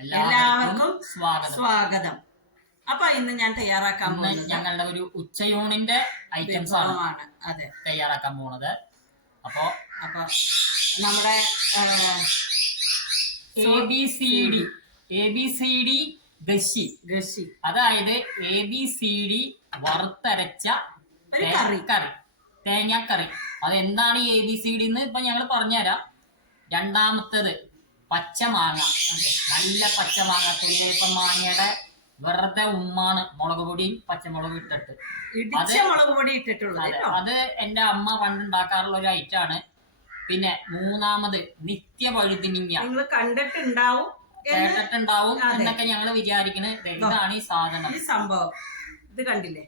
എല്ലാവർക്കും സ്വാഗതം. സ്വാഗതം. അപ്പൊ ഇന്ന് ഞാൻ തയ്യാറാക്കാൻ പോകുന്നത് ഞങ്ങളുടെ ഒരു ഉച്ചയൂണിന്റെ ഐറ്റംസ് ആണ് അതെ. തയ്യാറാക്കാൻ പോണത് അപ്പോ അപ്പൊ നമ്മുടെ A B C D A B C D ഗശി ഗഷി അതായത് എ ബി സി ഡി വറുത്തരച്ച കറി. കറി. തേങ്ങാക്കറി. അതെന്താണ് എ ബി സി ഡി എന്ന് ഇപ്പൊ ഞങ്ങൾ പറഞ്ഞുതരാം. രണ്ടാമത്തത് പച്ചമാങ്ങ. നല്ല പച്ചമാങ്ങ. തുല്യപ്പ മാങ്ങയുടെ വെറുതെ ഉമ്മാണ് മുളക് പൊടിയും പച്ചമുളകും ഇട്ടിട്ട്. അത് മുളക് പൊടി ഇട്ടിട്ടുള്ളത് അതെ, എന്റെ അമ്മ പണ്ടുണ്ടാക്കാറുള്ള ഒരു ഐറ്റാണ് പിന്നെ മൂന്നാമത് നിത്യ പഴുതിനിങ്ങ നിങ്ങൾ കണ്ടിട്ടുണ്ടാവും കേട്ടിട്ടുണ്ടാവും. എന്നൊക്കെ ഞങ്ങൾ വിചാരിക്കുന്നത് ഇതാണ് ഈ സാധനം. ഈ സംഭവം. ഇത് കണ്ടില്ലേ?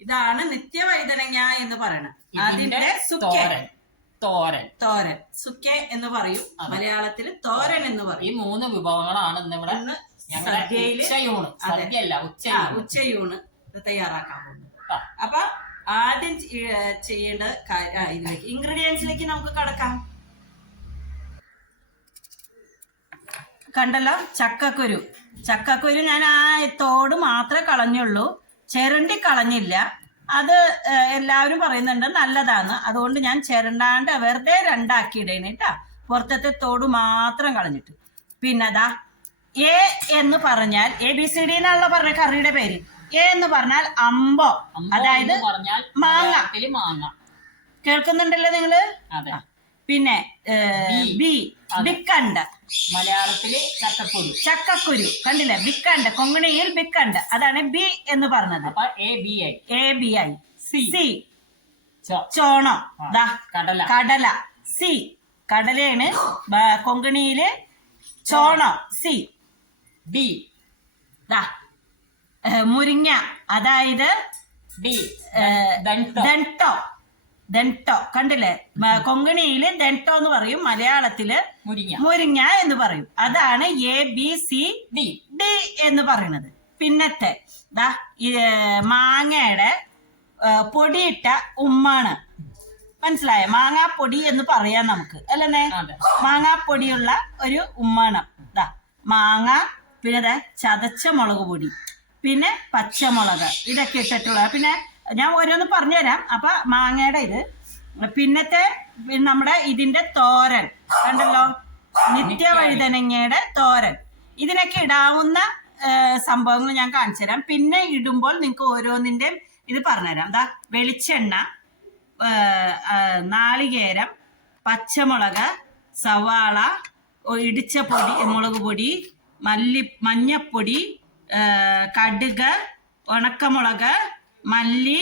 ഇതാണ് നിത്യവൈതനങ്ങ എന്ന് പറയണത്. ഇതിന്റെ അതിന്റെ സുക്കെ തോരൻ. തോരൻ. സുക്കെ എന്ന് പറയും. മലയാളത്തിൽ തോരൻ എന്ന് പറയും. ഈ മൂന്ന് വിഭവങ്ങളാണ് ഇന്ന് ഇവിടെ ഉച്ചയൂണ്. സദ്യയല്ല ഉച്ചയൂണ്. തയ്യാറാക്കാൻ പോകുന്നത്. അപ്പൊ ആദ്യം ചെയ്യേണ്ട ഇതിലേക്ക്. ഇൻഗ്രീഡിയൻസിലേക്ക് നമുക്ക് കടക്കാം. കണ്ടല്ലോ? ചക്കക്കുരു. ചക്കക്കുരു ഞാൻ ആ തോട് മാത്രമേ കളഞ്ഞുള്ളൂ. ചെറുണ്ടി കളഞ്ഞില്ല. അത് എല്ലാവരും പറയുന്നുണ്ട് നല്ലതാണ്. അതുകൊണ്ട് ഞാൻ ചിരണ്ടാണ്ട് വെറുതെ രണ്ടാക്കി ഇടേനെ കേട്ടാ പുറത്തത്തെ തോട് മാത്രം കളഞ്ഞിട്ട്. പിന്നെ അതാ എ എന്ന് പറഞ്ഞാൽ എ ബി സി ഡി എന്നുള്ള പറഞ്ഞ കറിയുടെ പേര്. എ എന്ന് പറഞ്ഞാൽ അമ്പോ. അതായത് പറഞ്ഞാൽ മാങ്ങ. മാങ്ങ. കേൾക്കുന്നുണ്ടല്ലോ നിങ്ങൾ? അതെ. പിന്നെ ബി. ബിക്കണ്ട്. മലയാളത്തിൽ ചക്കക്കുരു. ചക്കക്കുരു. കണ്ടില്ലേ? ബിക്കണ്ട. കൊങ്ങണിയിൽ ബിക്കണ്ട. അതാണ് ബി എന്ന് പറഞ്ഞത്. A B I. A B I. C. ചോണം. കടല. കടല. സി. കടലയാണ് കൊങ്കണിയിൽ ചോണം. സി. ബി. മുരിങ്ങ. അതായത് ബി ദോ ദന്തോ. ദന്തോ കണ്ടില്ലേ? കൊങ്കണിയിൽ ദന്തോ എന്ന് പറയും. മലയാളത്തിൽ മുരിങ്ങ. എന്ന് പറയും. അതാണ് A B C D D എന്ന് പറയുന്നത് പിന്നത്തെ ദാ മാങ്ങയുടെ പൊടിയിട്ട ഉമ്മാണ്. മനസ്സിലായോ? മാങ്ങാപ്പൊടി എന്ന് പറയാം നമുക്ക്. അല്ലേ മാങ്ങാപ്പൊടിയുള്ള ഒരു ഉമ്മാണ്. ദാ മാങ്ങ പിന്നെ ചതച്ച മുളക് പൊടി. പിന്നെ പച്ചമുളക്. ഇതൊക്കെ ഇട്ടിട്ടുള്ള പിന്നെ ഞാൻ ഓരോന്ന് പറഞ്ഞുതരാം. അപ്പൊ മാങ്ങയുടെ ഇത്. പിന്നത്തെ നമ്മുടെ ഇതിന്റെ തോരൻ. കണ്ടല്ലോ? നിത്യവഴുതനങ്ങയുടെ തോരൻ. ഇതിനൊക്കെ ഇടാവുന്ന സംഭവങ്ങൾ ഞാൻ കാണിച്ചു തരാം പിന്നെ ഇടുമ്പോൾ നിങ്ങൾക്ക് ഓരോന്നിന്റെയും ഇത് പറഞ്ഞുതരാം. എന്താ വെളിച്ചെണ്ണ നാളികേരം പച്ചമുളക് സവാള ഇടിച്ച പൊടി മുളക് പൊടി മല്ലി മഞ്ഞപ്പൊടി കടുക് ഉണക്കമുളക് മല്ലി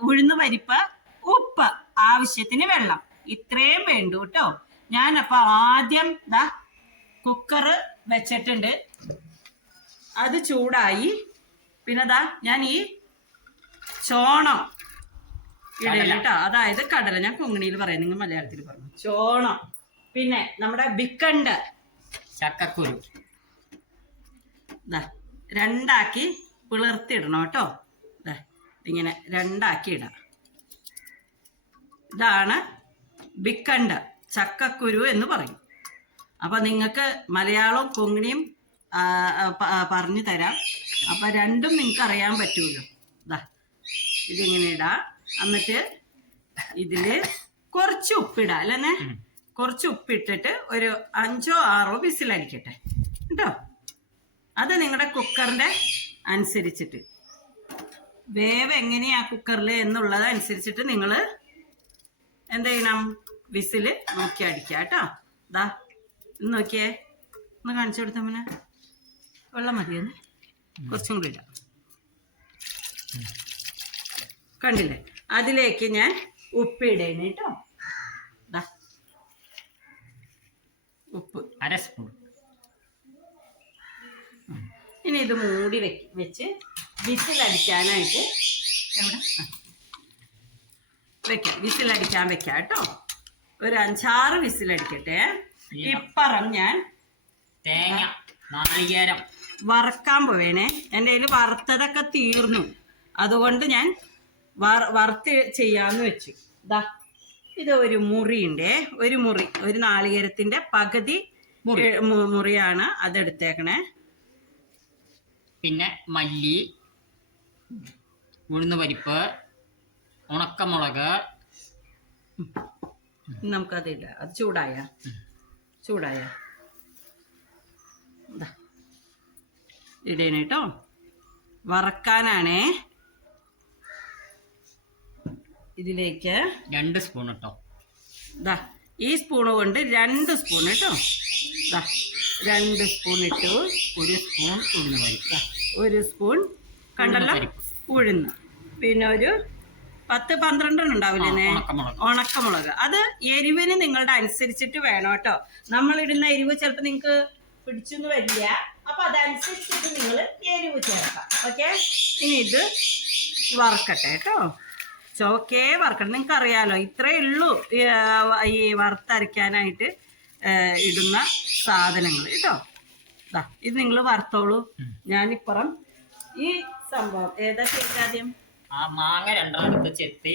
ഉഴുന്ന് പരിപ്പ്. ഉപ്പ് ആവശ്യത്തിന് വെള്ളം. ഇത്രയും വേണ്ടു കേട്ടോ. ഞാനപ്പോ ആദ്യം ദാ കുക്കർ വെച്ചിട്ടുണ്ട്. അത് ചൂടായി. പിന്നെ ദാ ഞാൻ ഈ ചോണം ഇടണം കേട്ടോ. അതായത് കടല. ഞാൻ കൊങ്ങണിയിൽ പറയാം. നിങ്ങൾ മലയാളത്തിൽ പറഞ്ഞു. ചോണം. പിന്നെ നമ്മുടെ ബിക്കണ്ട്. ചക്കക്കുരു രണ്ടാക്കി പിളർത്തിയിടണം കേട്ടോ. ഇങ്ങനെ രണ്ടാക്കി ഇടാം ഇതാണ് ബിക്കണ്ട ചക്കക്കുരു എന്ന് പറയും. അപ്പൊ നിങ്ങൾക്ക് മലയാളവും കൊങ്ങിണിയും പറഞ്ഞു തരാം. അപ്പൊ രണ്ടും നിങ്ങൾക്ക് അറിയാൻ പറ്റുമല്ലോ. ഇതാ ഇതിങ്ങനെ ഇടാം. എന്നിട്ട് ഇതിൽ കുറച്ച് ഉപ്പിടാം അല്ലേ ഉം. കുറച്ച് ഉപ്പിട്ടിട്ട് ഒരു അഞ്ചോ ആറോ വിസിലടിക്കട്ടെ. കേട്ടോ? അത് നിങ്ങളുടെ കുക്കറിന്റെ അനുസരിച്ചിട്ട്. വേവ് എങ്ങനെയാ കുക്കറിൽ എന്നുള്ളത് അനുസരിച്ചിട്ട് നിങ്ങൾ എന്ത് ചെയ്യണം? വിസിൽ നോക്കി അടിക്കുക കേട്ടോ. ദാ ഇന്ന് നോക്കിയേ. ഒന്ന് കാണിച്ചു കൊടുത്താൽ മോനെ. വെള്ളം മതിയെന്ന്. കുറച്ചും കൂടി ഇടാം. കണ്ടില്ലേ? അതിലേക്ക് ഞാൻ ഉപ്പ് കേട്ടോ. ദാ. ഉപ്പ്. അര സ്പൂൺ. ഇനി ഇത് മൂടി വെക്ക് വെച്ച് വിസിലടിക്കാനായിട്ട് എവിടെ. വെക്കാം വിസിലടിക്കാൻ വെക്കാം കേട്ടോ. ഒരു അഞ്ചാറ് വിസിലടിക്കട്ടെ. ഇപ്പറം ഞാൻ തേങ്ങ നാളികേരം. വറക്കാൻ പോവേണേ. എന്റെ കയ്യിൽ വറുത്തതൊക്കെ തീർന്നു. അതുകൊണ്ട് ഞാൻ വറ- വറുത്ത് ചെയ്യാന്ന് വെച്ചു. ദാ ഇത് ഒരു മുറിയുണ്ടേ. ഒരു മുറി ഒരു നാളികേരത്തിന്റെ പകുതി മുറി. മുറിയാണ് അതെടുത്തേക്കണേ. പിന്നെ മല്ലി ഉഴുന്ന് പരിപ്പ് ഉണക്കമുളക്. നമുക്കത് ഇടാം അത് ചൂടായ. ചൂടായ. ദാ. ഇടേണ് കേട്ടോ. വറക്കാനാണേ. ഇതിലേക്ക് രണ്ട് സ്പൂൺ കേട്ടോ ദാ. ഈ സ്പൂൺ കൊണ്ട് രണ്ട് സ്പൂൺ കേട്ടോ. ദാ. രണ്ട് സ്പൂൺ ഇട്ടു. ഒരു സ്പൂൺ ഉഴുന്ന് പരിപ്പ് ഒരു സ്പൂൺ കണ്ടല്ലോ. ഉഴുന്ന്. പിന്നെ ഒരു പത്ത് പന്ത്രണ്ടെണ്ണം ഉണ്ടാവില്ലേ ഉണക്കമുളക്. അത് എരിവിന് നിങ്ങളുടെ അനുസരിച്ചിട്ട് വേണം കേട്ടോ. നമ്മൾ ഇടുന്ന എരിവ് ചിലപ്പോൾ നിങ്ങൾക്ക് പിടിച്ചൊന്നും വരില്ല. അപ്പൊ അതനുസരിച്ചിട്ട് നിങ്ങൾ എരിവ് ചേർക്കാം. ഓക്കെ? ഇനി ഇത് വറക്കട്ടെ കേട്ടോ. ചോക്കേ വറക്കണം. നിങ്ങൾക്ക് അറിയാലോ ഇത്രയേ ഉള്ളൂ ഈ, വറുത്തരയ്ക്കാനായിട്ട്. ഇടുന്ന സാധനങ്ങൾ കേട്ടോ. ഇതാ ഇത് നിങ്ങൾ വറുത്തോളൂ. ഞാനിപ്പുറം ഈ സംഭവം ഏതാ ചെയ്താദ്യം ആ മാങ്ങ രണ്ടെണ്ണം ചെത്തി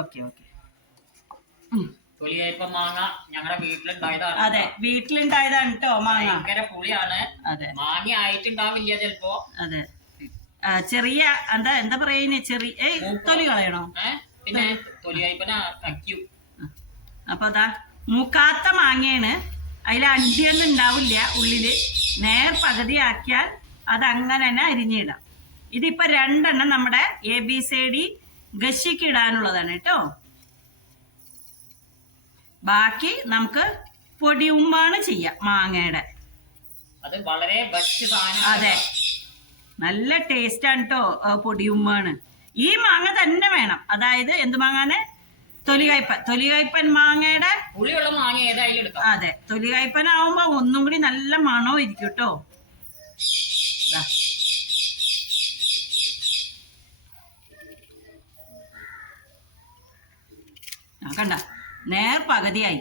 ഓക്കെ ഓക്കെ. തൊലിയായപ്പോ മാങ്ങ ഞങ്ങളുടെ വീട്ടിലുണ്ടായതാണ്. അതെ വീട്ടിലുണ്ടായതാണ് കേട്ടോ മാങ്ങ. ഭയങ്കര പുളിയാണ്. അതെ. മാങ്ങ ആയിട്ടുണ്ടാവില്ല ചിലപ്പോ. അതെ. ചെറിയ എന്താ എന്താ പറയുന്നേ? ചെറിയ തൊലി കളയണോ? പിന്നെ കയ്ക്കും അപ്പൊ അതാ മുക്കാത്ത മാങ്ങയാണ്. അതിൽ അണ്ടിയൊന്നും ഉണ്ടാവില്ല ഉള്ളിൽ. നേർ പകുതി ആക്കിയാൽ അത് അങ്ങനെ തന്നെ അരിഞ്ഞിടാം. ഇതിപ്പോ രണ്ടെണ്ണം നമ്മുടെ എ ബി സി ഡി ഗശിക്ക് ഇടാനുള്ളതാണ് കേട്ടോ. ബാക്കി നമുക്ക് പൊടിയുമ്പാണ് ചെയ്യാം മാങ്ങയുടെ. അത് വളരെ ബെസ്റ്റ് അതെ. നല്ല ടേസ്റ്റ് ആണ് കേട്ടോ പൊടിയുമ്പാണ് ഈ മാങ്ങ തന്നെ വേണം. അതായത് എന്ത് മാങ്ങാണ്? തൊലികായ്പൻ തൊലികയ്പ്പൻ മാങ്ങയുടെ പുളിയുള്ള മാങ്ങ ഏതായാലും എടുക്കാം? അതെ തൊലികയ്പ്പൻ ആവുമ്പോ ഒന്നും കൂടി നല്ല മണവും ഇരിക്കും കേട്ടോ കണ്ട. നേർ പകുതിയായി.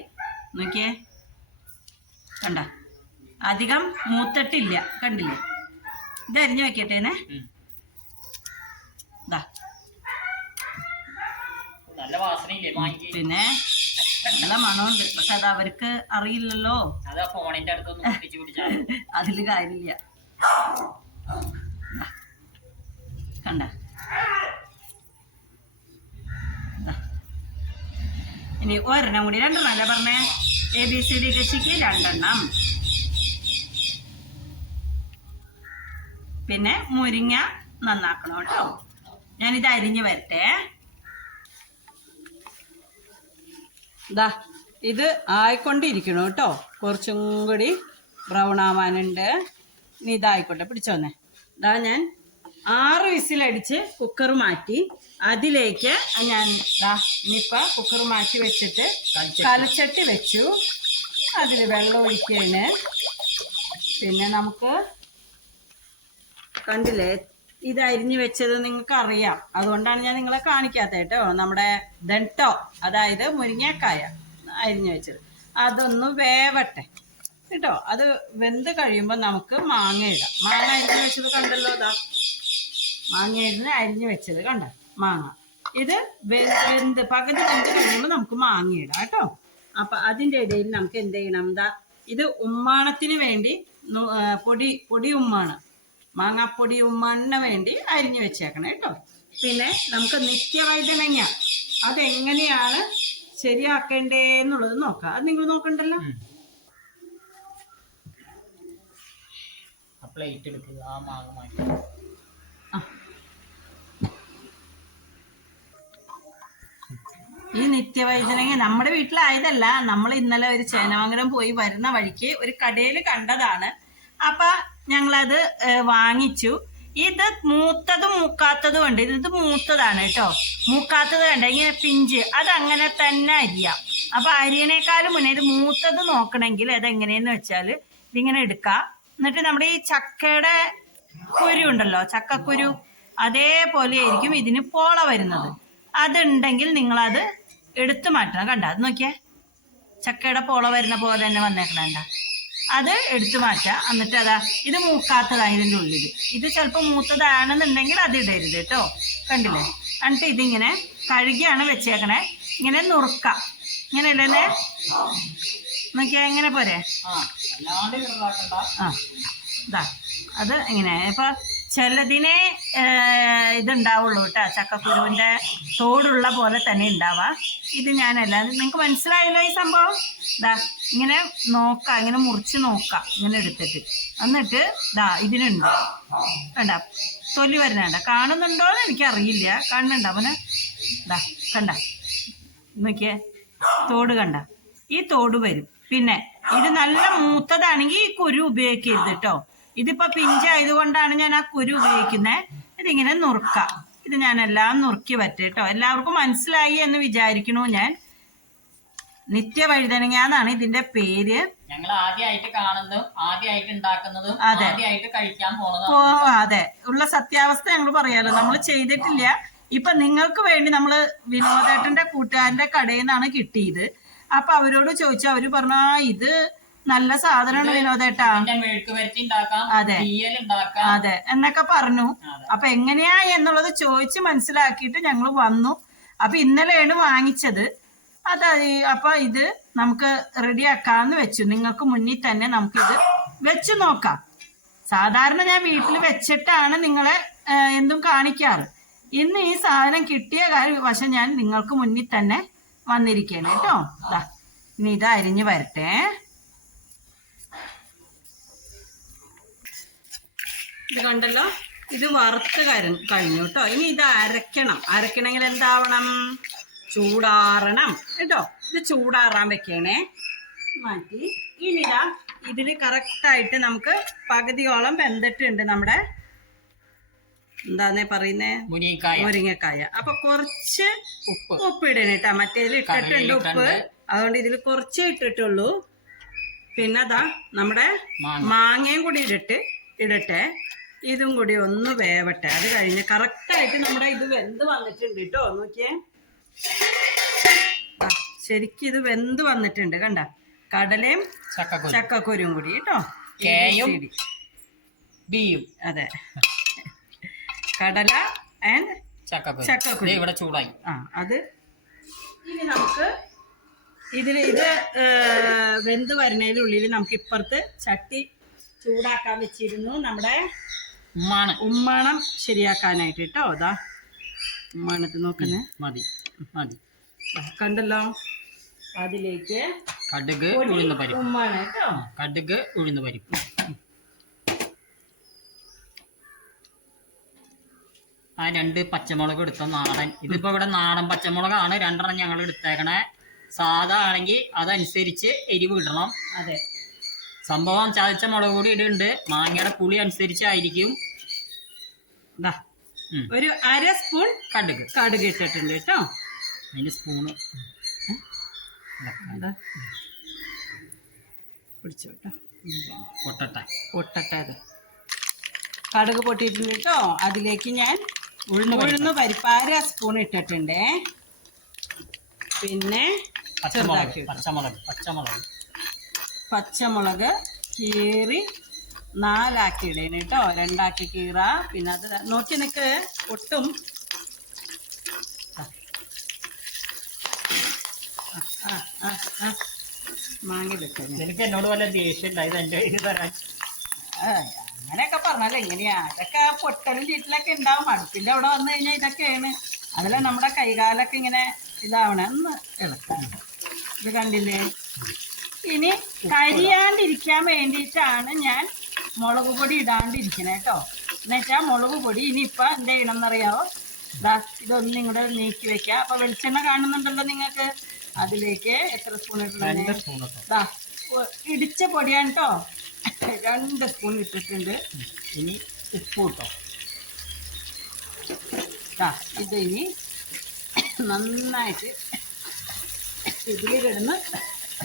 നോക്കിയേ. കണ്ട. അധികം മൂത്തട്ടില്ല. കണ്ടില്ലേ? ഇത് അരിഞ്ഞു വെക്കട്ടേനെ ഉം. ദാ നല്ല വാസനയില്ലേ? മാങ്ങി. പിന്നെ നല്ല മണമുണ്ട്. പക്ഷെ അത് അവർക്ക് അറിയില്ലല്ലോ. അത് ഫോണിന്റെ അടുത്തൊന്ന് ഒട്ടിച്ചു അതിൽ കാര്യമില്ല. കണ്ട. ഇനി ഒരെണ്ണം കൂടി. രണ്ടെണ്ണം അല്ലേ പറഞ്ഞേ? എ ബി സി ഡി കൃഷിക്ക് രണ്ടെണ്ണം. പിന്നെ മുരിങ്ങ നന്നാക്കണം കേട്ടോ. ഞാനിത് അരിഞ്ഞ് വരട്ടെ. ദാ ഇത് ആയിക്കൊണ്ടിരിക്കണം കേട്ടോ. കുറച്ചും കൂടി ബ്രൗൺ ആവാനുണ്ട്. ഇനി ഇതായിക്കോട്ടെ പിടിച്ചോന്നേ ദാ ഞാൻ ആറ് വിസിലടിച്ച് കുക്കർ മാറ്റി അതിലേക്ക് ഞാൻ ദാ ഇനിയിപ്പോൾ കുക്കർ മാറ്റി വെച്ചിട്ട്. കലച്ചട്ടി വെച്ചു. അതിൽ വെള്ളം ഒഴിക്കുകയാണ്. പിന്നെ നമുക്ക് കണ്ടില്ലേ ഇത് അരിഞ്ഞു വെച്ചത് നിങ്ങൾക്ക് അറിയാം അതുകൊണ്ടാണ് ഞാൻ നിങ്ങളെ കാണിക്കാത്ത കേട്ടോ. നമ്മുടെ ദണ്ടോ അതായത് മുരിങ്ങക്കായ അരിഞ്ഞു വെച്ചത്. അതൊന്ന് വേവട്ടെ. കേട്ടോ അത് വെന്ത് കഴിയുമ്പോൾ നമുക്ക് മാങ്ങ ഇടാം. മാങ്ങ അരിഞ്ഞു വെച്ചത് കണ്ടല്ലോ അതാ. മാങ്ങ അരിഞ്ഞു വെച്ചത് കണ്ട? മാങ്ങ. ഇത് വെന്ത് പകുതി വെന്ത് കഴിയുമ്പോൾ നമുക്ക് മാങ്ങ ഇടാം കേട്ടോ. അപ്പൊ അതിന്റെ ഇടയിൽ നമുക്ക് എന്ത് ചെയ്യണം? എന്താ ഇത് ഉമ്മാണത്തിന് വേണ്ടി പൊടി പൊടി ഉമ്മാണ്. മാങ്ങാപ്പൊടി മണ്ണ വേണ്ടി അരിഞ്ഞു വെച്ചേക്കണം കേട്ടോ. പിന്നെ നമുക്ക് നിത്യവൈദ്യനങ്ങ അതെങ്ങനെയാണ് ശരിയാക്കേണ്ടേന്നുള്ളത് നോക്കാം. അത് നിങ്ങൾ നോക്കണ്ടല്ലോ. പ്ലേറ്റ് എടുക്കുക ആ മാങ്ങ മാറ്റി. ഈ നിത്യവൈദ്യനങ്ങ നമ്മുടെ വീട്ടിലായതല്ല. നമ്മൾ ഇന്നലെ ഒരു ചേനമംഗലം പോയി വരുന്ന വഴിക്ക് ഒരു കടയിൽ കണ്ടതാണ്. അപ്പൊ ഞങ്ങളത് വാങ്ങിച്ചു. ഇത് മൂത്തതും മൂക്കാത്തതും ഉണ്ട് ഇത് മൂത്തതാണ് കേട്ടോ. മൂക്കാത്തത് കണ്ട. ഇങ്ങനെ പിഞ്ച്. അത് അങ്ങനെ തന്നെ അരിയാം. അപ്പൊ അരിയണേക്കാളും മുന്നേ ഇത് മൂത്തത് നോക്കണമെങ്കിൽ അതെങ്ങനെയെന്ന് വെച്ചാൽ ഇതിങ്ങനെ എടുക്കാം. എന്നിട്ട് നമ്മുടെ ഈ ചക്കയുടെ കുരു ഉണ്ടല്ലോ ചക്കക്കുരു അതേപോലെ ആയിരിക്കും ഇതിന് പോള വരുന്നത്. അതുണ്ടെങ്കിൽ നിങ്ങളത് എടുത്തു മാറ്റണം. കണ്ട? അത് നോക്കിയേ. ചക്കയുടെ പോള വരുന്ന പോലെ തന്നെ വന്നേക്കണണ്ട അത് എടുത്തു മാറ്റാം. എന്നിട്ട് അതാ ഇത് മൂക്കാത്തതാണ് ഇതിന്റെ ഉള്ളിൽ ഇത് ചിലപ്പോൾ മൂത്തതാണെന്നുണ്ടെങ്കിൽ അത് ഇടരുത് കേട്ടോ. കണ്ടില്ലേ? എന്നിട്ട് ഇതിങ്ങനെ കഴുകിയാണ് വെച്ചേക്കണേ. ഇങ്ങനെ നുറുക്കാം. ഇങ്ങനെ ഇടല്ലേ നോക്കിയാ എങ്ങനെ പോരെ? ആ ഇതാ അത് ഇങ്ങനെ. ഇപ്പൊ ചിലതിനെ ഇതുണ്ടാവുള്ളൂ കേട്ടോ ചക്കക്കുരുവിന്റെ തോടുള്ള പോലെ തന്നെ ഉണ്ടാവാ. ഇത് ഞാനല്ല. നിങ്ങൾക്ക് മനസ്സിലായല്ലോ ഈ സംഭവം? ഇതാ ഇങ്ങനെ നോക്കാം. ഇങ്ങനെ മുറിച്ച് നോക്കാം. ഇങ്ങനെ എടുത്തിട്ട്. എന്നിട്ട് ഇതാ ഇതിനുണ്ട്. കണ്ട? തൊലി വരുന്നുണ്ട കാണുന്നുണ്ടോ എന്ന് എനിക്കറിയില്ല. കാണുന്നുണ്ടോ? അവന്? ഇതാ കണ്ട? നോക്കിയേ. തോട് കണ്ട? ഈ തോട് വരും. പിന്നെ ഇത് നല്ല മൂത്തതാണെങ്കിൽ ഈ കുരു ഉപയോഗിക്കരുത് കേട്ടോ ഇതിപ്പോ പിഞ്ച് ആയതുകൊണ്ടാണ് ഞാൻ ആ കുരു ഉപയോഗിക്കുന്നത് ഇതിങ്ങനെ നുറുക്കാം. ഇത് ഞാൻ എല്ലാം നുറുക്കി പറ്റും കേട്ടോ എല്ലാവർക്കും മനസ്സിലായി എന്ന് വിചാരിക്കണു ഞാൻ. നിത്യ എന്നാണ് ഇതിന്റെ പേര്. ഞങ്ങൾ ആദ്യമായിട്ട് കാണുന്നതും ആദ്യമായിട്ട് ഉണ്ടാക്കുന്നതും അതെ. ആദ്യമായിട്ട് കഴിക്കാൻ ഓ പോണതും അതെ. ഉള്ള സത്യാവസ്ഥ ഞങ്ങൾ പറയാലോ. നമ്മൾ ചെയ്തിട്ടില്ല. ഇപ്പൊ നിങ്ങൾക്ക് വേണ്ടി നമ്മൾ വിനോദേട്ടന്റെ കൂട്ടുകാരന്റെ കടയിൽ നിന്നാണ് കിട്ടിയത്. അപ്പൊ അവരോട് ചോദിച്ചു. അവർ പറഞ്ഞു ആ ഇത് നല്ല സാധനമാണ് വിനോദേട്ടാ. അതെ. അതെ. എന്നൊക്കെ പറഞ്ഞു. അപ്പൊ എങ്ങനെയാ എന്നുള്ളത് ചോദിച്ച് മനസ്സിലാക്കിയിട്ട് ഞങ്ങൾ വന്നു. അപ്പൊ ഇന്നലെയാണ് വാങ്ങിച്ചത്. അത് അപ്പൊ ഇത് നമുക്ക് റെഡി ആക്കാന്ന് വെച്ചു. നിങ്ങൾക്ക് മുന്നിൽ തന്നെ നമുക്കിത് വെച്ചു നോക്കാം. സാധാരണ ഞാൻ വീട്ടിൽ വെച്ചിട്ടാണ് നിങ്ങളെ എന്തും കാണിക്കാറ്. ഇന്ന് ഈ സാധനം കിട്ടിയ കാര്യം വശം ഞാൻ നിങ്ങൾക്ക് മുന്നിൽ തന്നെ വന്നിരിക്കുകയാണ് കേട്ടോ? ഇനി ഇത് അരിഞ്ഞു വരട്ടെ. ഇത് കണ്ടല്ലോ? ഇത് വറുത്ത് കരു കഴിഞ്ഞു കേട്ടോ. ഇനി ഇത് അരക്കണം അരയ്ക്കണമെങ്കിൽ എന്താവണം? ചൂടാറണം. കേട്ടോ? ഇത് ചൂടാറാൻ വെക്കണേ. മാറ്റി. ഇനി ഇതിൽ കറക്റ്റായിട്ട് നമുക്ക് പകുതിയോളം വെന്തിട്ടുണ്ട് നമ്മുടെ എന്താന്നേ പറയുന്നേ? മുരിങ്ങക്കായ. മുരിങ്ങക്കായ. അപ്പൊ കുറച്ച് ഉപ്പ്. ഉപ്പ് ഇടണം കേട്ടോ മറ്റേതിൽ ഇട്ടിട്ടുണ്ട് ഉപ്പ്. അതുകൊണ്ട് ഇതിൽ കുറച്ചേ ഇട്ടിട്ടുള്ളൂ. പിന്നെ അതാ നമ്മുടെ മാങ്ങയും കൂടി ഇടട്ട് ഇടട്ടെ. ഇതും കൂടി ഒന്ന് വേവട്ടെ. അത് കഴിഞ്ഞ് കറക്റ്റായിട്ട് നമ്മുടെ ഇത് വെന്ത് വന്നിട്ടുണ്ട് കേട്ടോ. നോക്കിയേ. ശരിക്കും ഇത് വെന്ത് വന്നിട്ടുണ്ട്. കണ്ട? കടലയും ചക്കക്കുരു. കൂടി കേട്ടോ. കേയും ബിയും അതെ. കടല ആൻഡ് ചക്കക്കുരു. ചക്കക്കുരു. ഇവിടെ ചൂടായി. ആ അത് ഇനി നമുക്ക് ഇതിൽ ഇത് വെന്ത് വരുന്നതിനുള്ളിൽ നമുക്ക് ഇപ്പുറത്ത് ചട്ടി ചൂടാക്കാൻ വെച്ചിരുന്നു നമ്മുടെ ഉമ്മാണ് ഉമ്മാണം ശരിയാക്കാനായിട്ട് കേട്ടോ അതാ ഉമ്മാണത്ത് നോക്കുന്നേ. മതി. മതി. കണ്ടല്ലോ. അതിലേക്ക് കടുക് ഉഴുന്ന് പരിപ്പ്. ഉമ്മാണ് കേട്ടോ കടുക് ഉഴുന്ന് പരിപ്പ്. ആ രണ്ട് പച്ചമുളക് എടുത്ത നാടൻ. ഇതിപ്പോ ഇവിടെ നാടൻ പച്ചമുളകാണ്. രണ്ടെണ്ണം ഞങ്ങൾ എടുത്തേക്കണേ. സാധാ ആണെങ്കിൽ അതനുസരിച്ച് എരിവ് ഇടണം അതെ. സംഭവം ചതച്ച മുളക് പൊടി ഇടുന്നുണ്ട്. മാങ്ങയുടെ പുളി അനുസരിച്ചായിരിക്കും. ഒരു അര സ്പൂൺ കടുക്. കടുക് ഇട്ടിട്ടുണ്ട് കേട്ടോ. അതിന് സ്പൂണ്. പിടിച്ചു കേട്ടോ. പൊട്ടട്ടെ. പൊട്ടട്ടെ അത്. കടുക് പൊട്ടിയിട്ടുണ്ട് കേട്ടോ. അതിലേക്ക് ഞാൻ ഉഴുന്ന്. ഉഴുന്ന് പരിപ്പ് അര സ്പൂൺ ഇട്ടിട്ടുണ്ട്. പിന്നെ പച്ചമുളക് പച്ചമുളക് പച്ചമുളക്. പച്ചമുളക് കീറി നാലാക്കി ഇടേന് കേട്ടോ. രണ്ടാക്കി കീറ. പിന്നെ അത് നോക്കി നിൽക്ക് ഒട്ടും. മാങ്ങി ആ, ആ. മാങ്ങ വെക്കാം എനിക്ക് എന്നോട് വല്ല ദേഷ്യം ഉണ്ടായത് എന്റെ കയ്യിൽ തരാൻ. അങ്ങനെയൊക്കെ പറഞ്ഞാലും എങ്ങനെയാ? ഇതൊക്കെ പൊട്ടലും ചീറ്റിലൊക്കെ ഉണ്ടാവും. അടുപ്പിന്റെ അവിടെ വന്നു കഴിഞ്ഞാൽ ഇതൊക്കെയാണ്. അതിലെ നമ്മുടെ കൈകാലൊക്കെ ഇങ്ങനെ ഇതാവണം? ഒന്ന് ഇളക്കാം ഇത് കണ്ടില്ലേ? ഇനി കരിയാണ്ടിരിക്കാൻ വേണ്ടിയിട്ടാണ് ഞാൻ മുളക് പൊടി ഇടാണ്ടിരിക്കണേ കേട്ടോ എന്നുവെച്ചാൽ മുളക് പൊടി ഇനിയിപ്പോൾ എന്താ ഇടണമെന്നറിയാവോ ദാ ഇതൊന്നും ഇങ്ങോട്ട് നീക്കി വെക്കാം. അപ്പൊ വെളിച്ചെണ്ണ കാണുന്നുണ്ടല്ലോ നിങ്ങൾക്ക്? അതിലേക്ക് എത്ര സ്പൂൺ ഇട്ടു. ദാ ഇടിച്ച പൊടിയാണ് കേട്ടോ രണ്ട് സ്പൂൺ ഇട്ടിട്ടുണ്ട്. ഇനി ഉപ്പ് കിട്ടോ ദാ ഇത് ഇനി നന്നായിട്ട് ഇതിൽ കിടന്ന്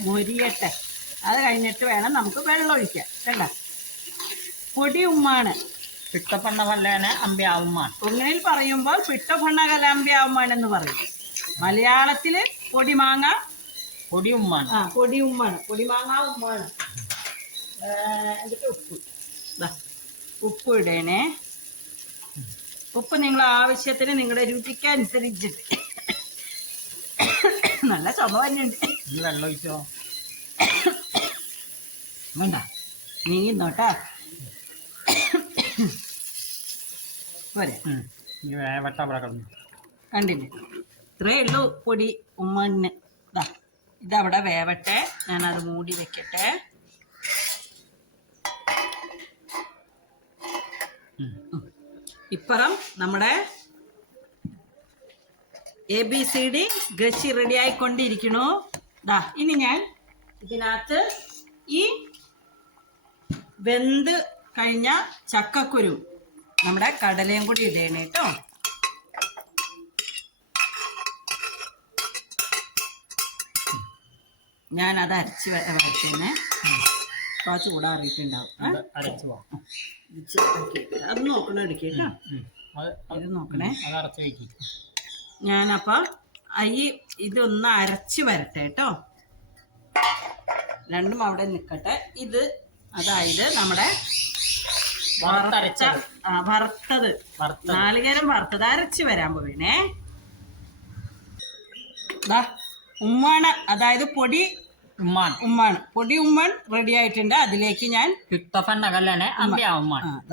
മൊരിയട്ടെ. അത് കഴിഞ്ഞിട്ട് വേണം നമുക്ക് വെള്ളം ഒഴിക്കാൻ കണ്ട? പൊടി ഉമ്മാണ്. പിട്ടപ്പണ്ണ പല്ലേനെ അമ്പ്യാവുമാണ് ഉങ്ങനിൽ പറയുമ്പോൾ പിട്ടപ്പണ്ണ കല അമ്പ്യാവുമാണെന്ന് പറയും. മലയാളത്തിൽ പൊടി മാങ്ങ? പൊടി ഉമ്മാണ്. ആ പൊടി ഉമ്മാണ്. പൊടി മാങ്ങ ഉമ്മാണ്. എന്നിട്ട് ഉപ്പ്. ഉപ്പ് ഇടണേ. ഉപ്പ് നിങ്ങൾ ആവശ്യത്തിന് നിങ്ങളുടെ രുചിക്കനുസരിച്ച് അനുസരിച്ചിട്ട് നല്ല ചുമ തന്നെയുണ്ട് ഇനി വെള്ളം ഒഴിച്ചോ? വേണ്ട. നീങ്ങുന്നോട്ടാ പോരെ. ഈ വേവട്ട അവിടെ കിടന്നു. കണ്ടില്ലേ? ഇത്രയേ ഉള്ളൂ പൊടി ഉമ്മന് ഇതാ ഇതവിടെ വേവട്ടെ. ഞാനത് മൂടി വെക്കട്ടെ. ഇപ്പുറം നമ്മുടെ എ ബി സി ഡി ഗച്ചി റെഡി ആയിക്കൊണ്ടിരിക്കണു ദാ ഇനി ഞാൻ ഇതിനകത്ത് ഈ വെന്ത് കഴിഞ്ഞ ചക്കക്കുരു നമ്മുടെ കടലയും കൂടി ഇടണേ കേട്ടോ ഞാൻ അത് അരച്ച് വരച്ചേനെ. കുറച്ച് ആ ചൂടാറിയിട്ടുണ്ടാവും. ഏ? അത് നോക്കണം എടുക്കേട്ടോ ഇത് നോക്കണേ. ഞാനപ്പ അരച്ച് വയ്ക്കും. ഞാനപ്പം ഈ ഇതൊന്ന് അരച്ച് വരട്ടെ കേട്ടോ. രണ്ടും അവിടെ നിൽക്കട്ടെ ഇത് അതായത് നമ്മുടെ വറുത്തരച്ച വറുത്തത്. നാളികേരം വറുത്തത്. അരച്ച് വരാൻ പോവേണേ. ഉമ്മാണ്. അതായത് പൊടി ഉമ്മാണ്. ഉമ്മാണ്. പൊടി ഉമ്മൺ റെഡി ആയിട്ടുണ്ട്. അതിലേക്ക് ഞാൻ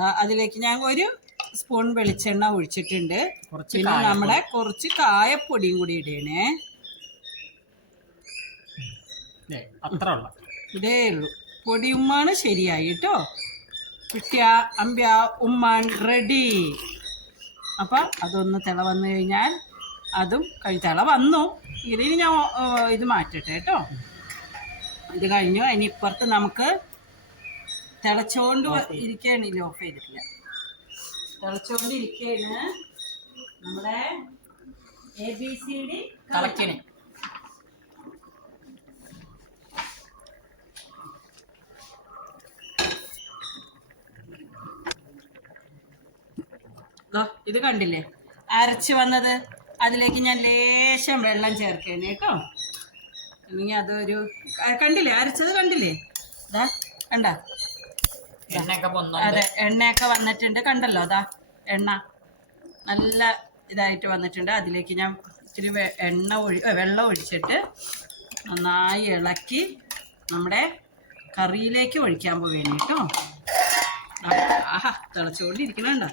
അതിലേക്ക് ഞാൻ ഒരു സ്പൂൺ വെളിച്ചെണ്ണ ഒഴിച്ചിട്ടുണ്ട്. കുറച്ച് പിന്നെ നമ്മുടെ കുറച്ച് കായപ്പൊടിയും കൂടി ഇടണേ. അത്ര ഉള്ള. ഇതേ ഉള്ളൂ. പൊടി ഉമ്മാണ് ശരിയായി കേട്ടോ. കുട്ടിയ അമ്പ്യ ഉമ്മാൻ റെഡി അപ്പൊ അതൊന്ന് തിള വന്നു കഴിഞ്ഞാൽ അതും കഴി തിള വന്നു. ഇതിന് ഞാൻ ഇത് മാറ്റട്ടെ കേട്ടോ. ഇത് കഴിഞ്ഞു. ഇനി ഇപ്പുറത്ത് നമുക്ക് തിളച്ചോണ്ട് ഇരിക്കുകയാണ് ഇല്ല ഓഫ് ചെയ്തിട്ടില്ല. തിളച്ചോണ്ട് ഇരിക്കുകയാണ് നമ്മുടെ എ ബി സി ഡി കളക്ഷന് ഇത് കണ്ടില്ലേ? അരച്ച് വന്നത്. അതിലേക്ക് ഞാൻ ലേശം വെള്ളം ചേർക്കേനെ കേട്ടോ. അല്ലെങ്കിൽ അതൊരു കണ്ടില്ലേ? അരച്ചത് കണ്ടില്ലേ? ഇതാ കണ്ട? അതെ എണ്ണയൊക്കെ വന്നിട്ടുണ്ട്. കണ്ടല്ലോ അതാ എണ്ണ. നല്ല ഇതായിട്ട് വന്നിട്ടുണ്ട്. അതിലേക്ക് ഞാൻ ഇച്ചിരി എണ്ണ ഒഴി വെള്ളം ഒഴിച്ചിട്ട് നന്നായി ഇളക്കി നമ്മുടെ കറിയിലേക്ക് ഒഴിക്കാൻ പോവേണ്ടി കേട്ടോ. ആഹാ തിളച്ചുകൊണ്ടിരിക്കണണ്ട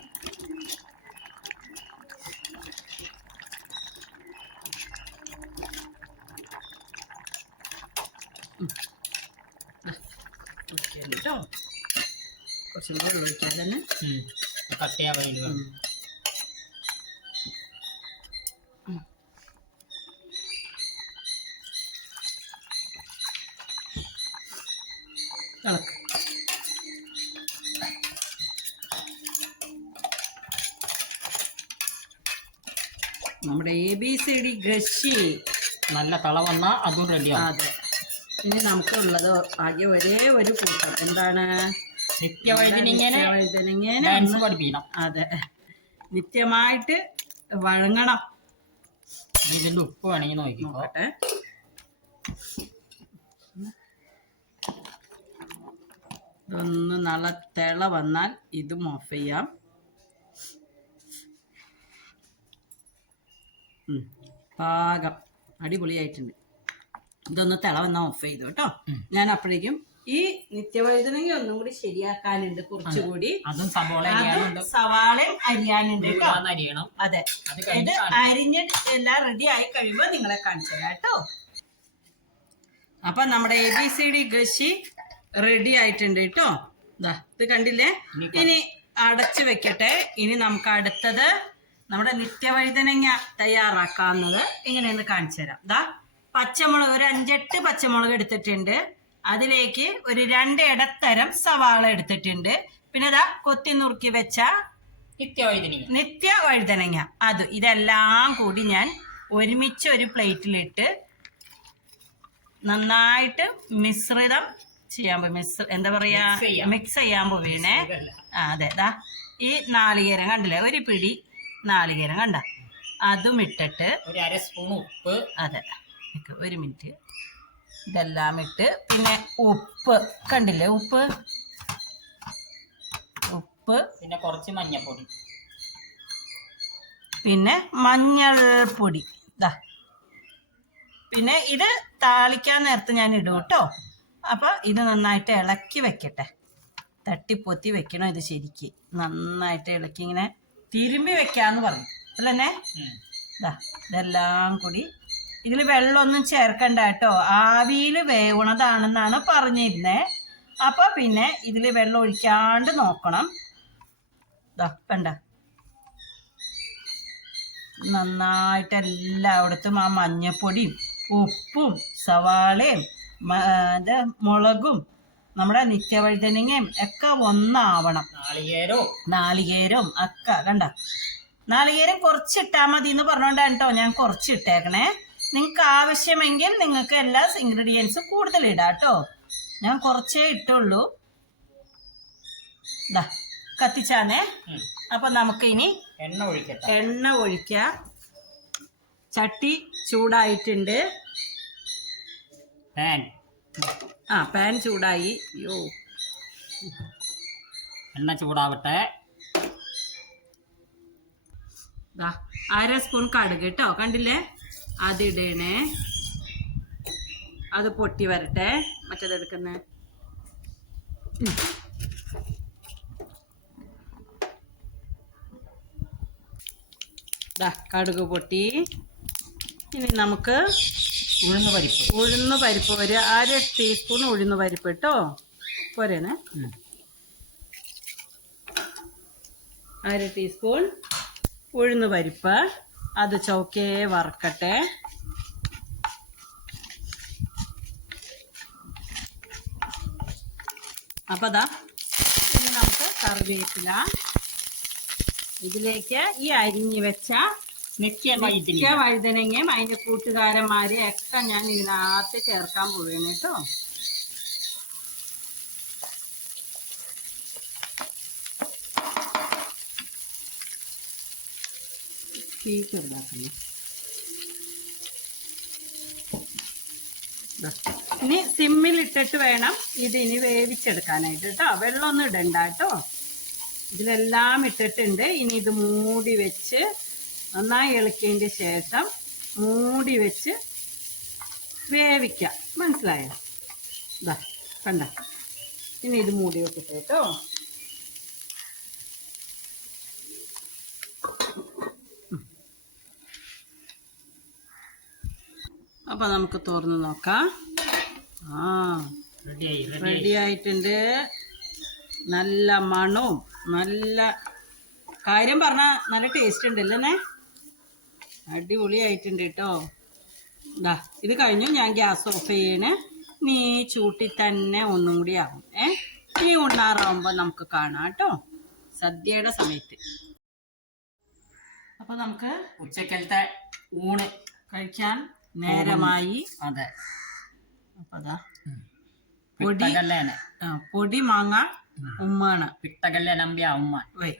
കേട്ടോ കുറച്ചും കൂടെ ഒഴിക്കാൻ തന്നെ കട്ടയാ പറയുന്നത് നമ്മുടെ എ ബി സി ഡി ഗഷി നല്ല തള വന്നാ അതും റെഡിയാണ് അതെ. ഇനി നമുക്കുള്ളത് ആകെ ഒരേ ഒരു കൂട്ടം. എന്താണ്? നിത്യവൈദ്യനിങ്ങനെ ഡാൻസ് പഠിപ്പിക്കണം. അതെ. നിത്യമായിട്ട് വഴങ്ങണം. ഇതിന്റെ ഉപ്പ് വേണമെങ്കിൽ നോക്കിക്കോ. നോക്കട്ടെ. ഇതൊന്ന് നല്ല തിള വന്നാൽ ഇത് ഓഫ് ചെയ്യാം. പാകം. അടിപൊളിയായിട്ടുണ്ട്. ഇതൊന്ന് തിള വന്നാൽ ഓഫ് ചെയ്തു കേട്ടോ. ഞാൻ അപ്പോഴേക്കും ഈ നിത്യവഴുതനങ്ങ ഒന്നും കൂടി ശരിയാക്കാനുണ്ട് കുറച്ചുകൂടി. അതും സവാള അരിയാനുണ്ട്. സവാളയും അരിയാനുണ്ട് അരിയണം. അതെ. ഇത് അരിഞ്ഞ് അരിഞ്ഞിട്ട് എല്ലാം റെഡി ആയി കഴിയുമ്പോൾ നിങ്ങളെ കാണിച്ചു തരാം കേട്ടോ. അപ്പൊ നമ്മുടെ എ ബി സി ഡി ഗശി റെഡി ആയിട്ടുണ്ട് കേട്ടോ. ഇത് കണ്ടില്ലേ? ഇനി ഇനി അടച്ചു വെക്കട്ടെ. ഇനി നമുക്ക് അടുത്തത് നമ്മുടെ നിത്യവഴുതനങ്ങ തയ്യാറാക്കാവുന്നത്. എങ്ങനെയെന്ന് കാണിച്ചു തരാം. ദാ പച്ചമുളക് ഒരു അഞ്ചെട്ട് പച്ചമുളക് എടുത്തിട്ടുണ്ട്. അതിലേക്ക് ഒരു രണ്ട് ഇടത്തരം സവാള എടുത്തിട്ടുണ്ട്. പിന്നെ ദാ കൊത്തി നുറുക്കി വെച്ച നിത്യ വഴുതനങ്ങ. അത് ഇതെല്ലാം കൂടി ഞാൻ ഒരുമിച്ച് ഒരു പ്ലേറ്റിലിട്ട് നന്നായിട്ട് മിശ്രിതം ചെയ്യാൻ പോയി മിശ്ര എന്താ പറയാ. മിക്സ് ചെയ്യാൻ പോവേണേ. ആ അതെ. ദാ ഈ നാളികേരം കണ്ടില്ലേ? ഒരു പിടി നാളികേരം കണ്ട. അതും ഇട്ടിട്ട് ഒരു അര സ്പൂൺ ഉപ്പ്. അതെ. ഒരു മിനിറ്റ്. ഇതെല്ലാം ഇട്ട് പിന്നെ ഉപ്പ് കണ്ടില്ലേ ഉപ്പ്? ഉപ്പ്. പിന്നെ കുറച്ച് മഞ്ഞൾപ്പൊടി. പിന്നെ മഞ്ഞൾപ്പൊടി. ഇതാ പിന്നെ ഇത് താളിക്കാൻ നേരത്ത് ഞാൻ ഇടും കേട്ടോ. അപ്പൊ ഇത് നന്നായിട്ട് ഇളക്കി വെക്കട്ടെ. തട്ടിപ്പൊത്തി വെക്കണം ഇത് ശരിക്ക്. നന്നായിട്ട് ഇളക്കി ഇങ്ങനെ തിരുമ്പി വെക്കാന്ന് പറഞ്ഞു അല്ലേ ഇതാ ഇതെല്ലാം കൂടി ഇതിൽ വെള്ളമൊന്നും ചേർക്കണ്ട കേട്ടോ. ആവിയിൽ വേവണതാണെന്നാണ് പറഞ്ഞിരുന്നേ. അപ്പൊ പിന്നെ ഇതിൽ വെള്ളം ഒഴിക്കാണ്ട് നോക്കണം. കണ്ട. നന്നായിട്ട് എല്ലായിടത്തും ആ മഞ്ഞപ്പൊടിയും ഉപ്പും സവാളയും ഇത് മുളകും നമ്മുടെ നിത്യവഴുതനങ്ങയും ഒക്കെ ഒന്നാവണം. നാളികേരവും. നാളികേരം ഒക്കെ കണ്ട. നാളികേരം കുറച്ചിട്ടാൽ മതി എന്ന് പറഞ്ഞോണ്ടാണ് കേട്ടോ ഞാൻ കുറച്ച് ഇട്ടേക്കണേ നിങ്ങൾക്ക് ആവശ്യമെങ്കിൽ നിങ്ങൾക്ക് എല്ലാ ഇൻഗ്രീഡിയൻസും കൂടുതൽ ഇടാം കേട്ടോ. ഞാൻ കുറച്ചേ ഇട്ടുള്ളൂ. ദാ കത്തിച്ചാന്നേ. അപ്പൊ നമുക്ക് ഇനി എണ്ണ ഒഴിക്ക എണ്ണ ഒഴിക്ക. ചട്ടി ചൂടായിട്ടുണ്ട്. പാൻ ആ പാൻ ചൂടായി. യോ എണ്ണ ചൂടാവട്ടെ. അര സ്പൂൺ കടുക് കേട്ടോ കണ്ടില്ലേ? അതിടണേ. അത് പൊട്ടി വരട്ടെ. മറ്റേതെടുക്കുന്ന കടുക് പൊട്ടി. ഇനി നമുക്ക് ഉഴുന്ന് പരിപ്പ്. ഉഴുന്ന് പരിപ്പ് ഒരു അര ടീസ്പൂൺ ഉഴുന്ന് പരിപ്പ് കേട്ടോ പോരേനെ. അര ടീസ്പൂൺ ഉഴുന്ന് പരിപ്പ്. അത് ചൗക്കേ വറക്കട്ടെ. അപ്പൊ അതാ ഇനി നമുക്ക് കറിവേപ്പില. ഇതിലേക്ക് ഈ അരിഞ്ഞു വെച്ച മിക്ക വഴുതനങ്ങയും അതിന്റെ കൂട്ടുകാരന്മാരെയും ഒക്കെ ഞാൻ ഇതിനകത്ത് ചേർക്കാൻ പോവുകയാണ് കേട്ടോ. ചെറുതാക്കുന്നു ദാ. ഇനി സിമ്മിൽ ഇട്ടിട്ട് വേണം ഇത് ഇനി വേവിച്ചെടുക്കാനായിട്ട് കേട്ടോ. വെള്ളമൊന്നും ഇടണ്ട കേട്ടോ. ഇതിലെല്ലാം ഇട്ടിട്ടുണ്ട്. ഇനി ഇത് മൂടി വെച്ച് നന്നായി ഇളക്കിയതിന്റെ ശേഷം മൂടി വെച്ച് വേവിക്കാം. മനസ്സിലായോ? ഇതാ കണ്ട. ഇനി ഇത് മൂടി വെക്കട്ടെ കേട്ടോ. അപ്പൊ നമുക്ക് തുറന്ന് നോക്കാം. ആ റെഡി ആയിട്ടുണ്ട്. നല്ല മണവും നല്ല കാര്യം പറഞ്ഞ നല്ല ടേസ്റ്റ് ഉണ്ട് അല്ലേ അടിപൊളിയായിട്ടുണ്ട് കേട്ടോ. ഇതാ ഇത് കഴിഞ്ഞു. ഞാൻ ഗ്യാസ് ഓഫ് ചെയ്യണേ. നീ ചൂട്ടി തന്നെ ഒന്നും കൂടി ആവും. ഏ? ഇനി ഉണ്ണാറാവുമ്പോൾ നമുക്ക് കാണാം കേട്ടോ. സദ്യയുടെ സമയത്ത്. അപ്പോൾ നമുക്ക് ഉച്ചക്കലത്തെ ഊണ് കഴിക്കാൻ നേരമായി. അതെ. അപ്പോൾ അതാ പൊടി. ആ, പൊടി മാങ്ങ ഉമ്മാണ്. പിട്ടകല്ലെ നമ്പിയ ഉമ്മ വൈ.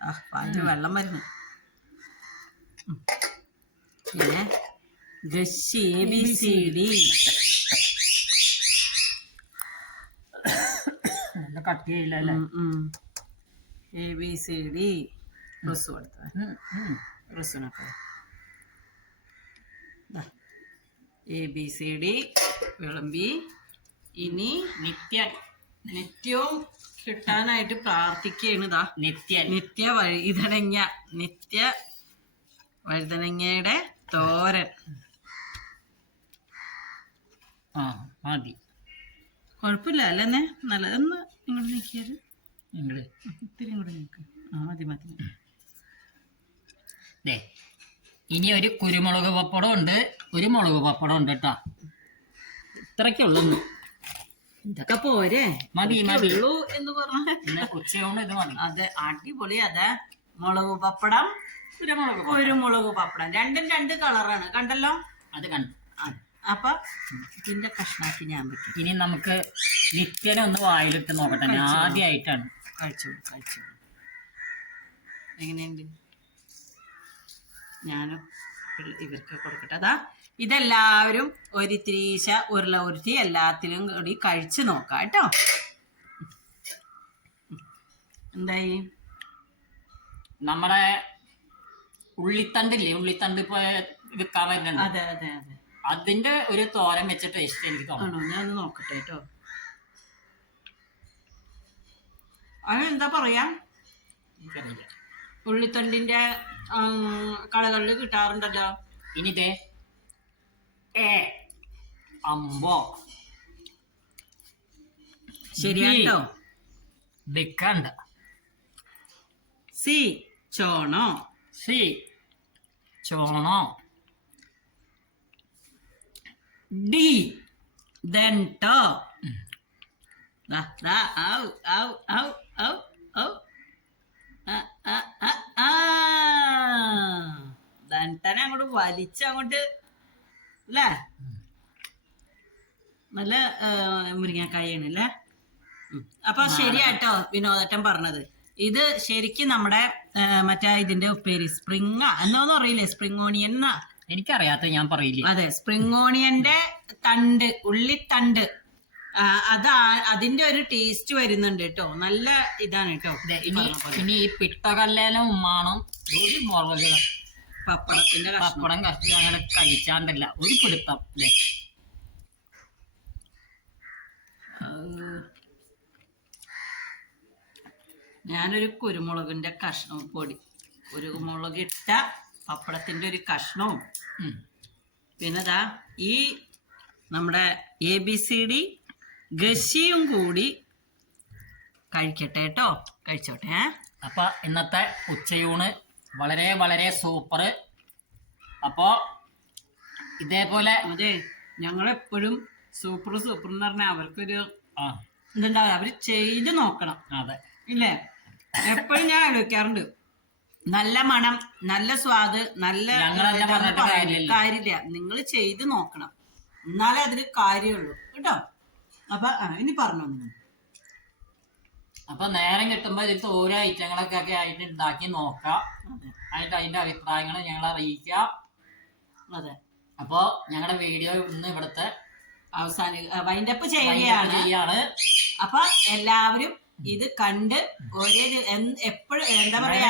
ആ പാൽ വെള്ളം വരുന്നു. പിന്നെ ഗശി എ ബി സി ഡി. നല്ല കട്ടിയില്ലല്ലേ A B C D. Dress കൊടുത്ത ഡ്രസ്സിനൊക്കെ എ ബി സി ഡി വിളമ്പി. ഇനി നിത്യൻ നിത്യവും കിട്ടാനായിട്ട് പ്രാർത്ഥിക്കുകയാണ് ഇതാ നിത്യ നിത്യ വഴുതനങ്ങ നിത്യ വഴുതനങ്ങയുടെ തോരൻ. ആ മതി. കുഴപ്പമില്ല അല്ലെന്നേ നല്ലതെന്ന് ഇങ്ങോട്ട് നീക്കിയത്. ഇങ്ങോട്ട് ഇത്തിരി ഇങ്ങോട്ട് നീക്ക്. ആ മതി മതി. ഇനി ഒരു കുരുമുളക് പപ്പടം ഉണ്ട്. ഒരു മുളക് പപ്പടം ഉണ്ട് കേട്ടോ. ഇത്രയ്ക്കുള്ളൂ. ഇതൊക്കെ പോരെ. മതി, മതി. എന്ന് പറഞ്ഞ. ഇന്ന് ഉച്ചയോണ്ട് ഇത് മതി. അതെ അടിപൊളി. അതെ. മുളക് പപ്പടം കുരുമുളക് ഒരു മുളക് പപ്പടം. രണ്ടും രണ്ട് കളറാണ്. കണ്ടല്ലോ? അത് കണ്ടു. അപ്പൊ ഇതിന്റെ കഷ്ണാക്കി ഞാൻ വെക്കും. ഇനി നമുക്ക് നിത്യനെ ഒന്ന് വായിലിട്ട് നോക്കട്ടെ. ആദ്യമായിട്ടാണ് കഴിച്ചു? കഴിച്ചു? എങ്ങനെയുണ്ട്? ഞാനും ഇവർക്ക് കൊടുക്കട്ടെ. അതാ ഇതെല്ലാവരും ഒരിത്തിരീശ ഉരുള ഉരുട്ടി എല്ലാത്തിലും കൂടി കഴിച്ചു നോക്കാം കേട്ടോ. എന്തായി? നമ്മുടെ ഉള്ളിത്തണ്ടില്ലേ? ഉള്ളിത്തണ്ട് ഇപ്പൊ വിൽക്കാൻ വരുന്നുണ്ട്. അതെ അതെ അതെ. അതിന്റെ ഒരു തോരം വെച്ചിട്ട് ടേസ്റ്റ് എനിക്ക് തോന്നുന്നു. ഞാൻ ഒന്ന് നോക്കട്ടെ കേട്ടോ. അതെന്താ പറയാ? ഉള്ളിത്തണ്ടിന്റെ കളകളിൽ കിട്ടാറുണ്ടല്ലോ. ഇനി ഇതേ ഏ അമ്പോ. ശരിയാട്ടോ വെക്കണ്ട. സി ചോണോ? സി ചോണോ. ഡി. ദട്ടോ ദാ, ദാ, ഔ, ഔ, ഔ, ഔ, ഔ. ആ, അങ്ങോട്ട്. ദണ്ടനെ അങ്ങോട്ട് അല്ലേ? നല്ല മുരിങ്ങക്കായാണ് അല്ലേ? അപ്പൊ ശരിയാട്ടോ വിനോദട്ടൻ പറഞ്ഞത്. ഇത് ശരിക്കും നമ്മുടെ മറ്റേ ഇതിന്റെ ഉപ്പേരി സ്പ്രിങ് എന്നോന്നും അറിയില്ലേ? സ്പ്രിങ് ഓണിയൻ എന്നാ? എനിക്കറിയാത്ത ഞാൻ പറയില്ല? അതെ സ്പ്രിങ് ഓണിയന്റെ തണ്ട് ഉള്ളിത്തണ്ട് അതാ അതിന്റെ ഒരു ടേസ്റ്റ് വരുന്നുണ്ട് കേട്ടോ നല്ല ഇതാണ് കേട്ടോ ഇനി ഇനി ഈ പിട്ടകല്ലേലും ഉമ്മാണം ഒരു പപ്പടത്തിന്റെ പപ്പടം കഷ്ടി അങ്ങനെ കഴിച്ചാണ്ടല്ല. ഒരു പിടുത്തം. അല്ലേ. ഞാനൊരു കുരുമുളകിന്റെ കഷ്ണവും പൊടി. കുരുമുളക് ഇട്ട പപ്പടത്തിന്റെ ഒരു കഷ്ണവും. ഉം. പിന്നെ ദാ ഈ നമ്മുടെ എ ബി സി ഡി ഗശിയും കൂടി കഴിക്കട്ടെ കേട്ടോ. കഴിച്ചോട്ടെ ഏ? അപ്പൊ ഇന്നത്തെ ഉച്ചയൂണ് വളരെ വളരെ സൂപ്പർ. അപ്പോ ഇതേപോലെ അതെ ഞങ്ങളെപ്പോഴും സൂപ്പർ സൂപ്പർ എന്ന് പറഞ്ഞാൽ അവർക്കൊരു ആ. അവർ ചെയ്ത് നോക്കണം. അതെ. ഇല്ലേ? എപ്പോഴും ഞാൻ ആലോചിക്കാറുണ്ട്. നല്ല മണം നല്ല സ്വാദ് നല്ല പറഞ്ഞിട്ട്. കാര്യമില്ല. നിങ്ങൾ ചെയ്ത് നോക്കണം. എന്നാലേ അതിന് കാര്യമുള്ളൂ. കേട്ടോ? അപ്പൊ ആ, ഇനി പറഞ്ഞു നിങ്ങൾ അപ്പൊ നേരം കിട്ടുമ്പോ ഇതിലത്തെ ഓരോ ഐറ്റങ്ങളൊക്കെ ഒക്കെ ആയിട്ട് ഉണ്ടാക്കി നോക്കാം. അതിന്റെ അതിന്റെ അഭിപ്രായങ്ങൾ ഞങ്ങൾ അറിയിക്കാം. അതെ. അപ്പോ ഞങ്ങളുടെ വീഡിയോ ഇന്ന് ഇവിടുത്തെ അവസാന വൈൻഡപ്പ് ചെയ്യുകയാണ്. അപ്പൊ എല്ലാവരും ഇത് കണ്ട് ഒരേ എപ്പോഴും എന്താ പറയാ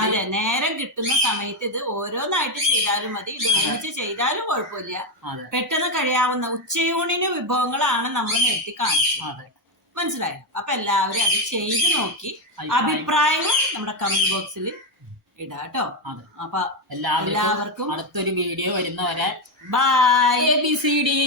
അതെ നേരം കിട്ടുന്ന സമയത്ത് ഇത് ഓരോന്നായിട്ട് ചെയ്താലും മതി. ഇത് ഒരുമിച്ച് ചെയ്താലും കുഴപ്പമില്ല. പെട്ടെന്ന് കഴിയാവുന്ന ഉച്ചയൂണിന് വിഭവങ്ങളാണ് നമ്മൾ നിർത്തി കാണിച്ചത്. മനസ്സിലായോ? അപ്പൊ എല്ലാവരും അത് ചെയ്ത് നോക്കി. അഭിപ്രായവും അഭിപ്രായങ്ങൾ നമ്മുടെ കമന്റ് ബോക്സിൽ ഇടാട്ടോ അതെ. അപ്പൊ എല്ലാവർക്കും എല്ലാവർക്കും അടുത്തൊരു വീഡിയോ വരുന്നവരെ bye A B C D